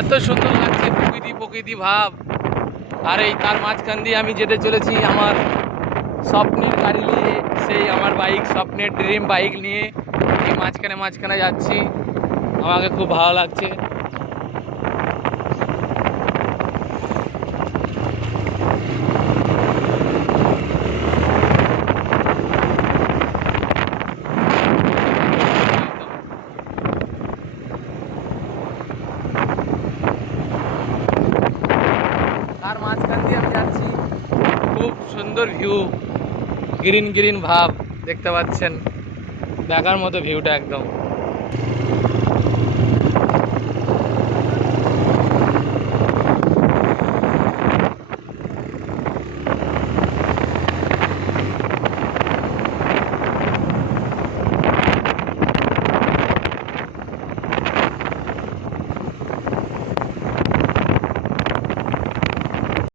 এত সুন্দর লাগছে প্রকৃতি প্রকৃতি ভাব। আর এই তার মাঝখান দিয়ে আমি যেতে চলেছি আমার স্বপ্নের গাড়ি নিয়ে, সেই আমার বাইক, স্বপ্নের ড্রিম বাইক নিয়ে এই মাঝখানে মাঝখানে যাচ্ছি। আমাকে খুব ভালো লাগছে। তার মাঝখান দিয়ে আমি যাচ্ছি, খুব সুন্দর ভিউ, গ্রিন গ্রিন ভাব দেখতে পাচ্ছেন, দেখার মতো ভিউটা একদম।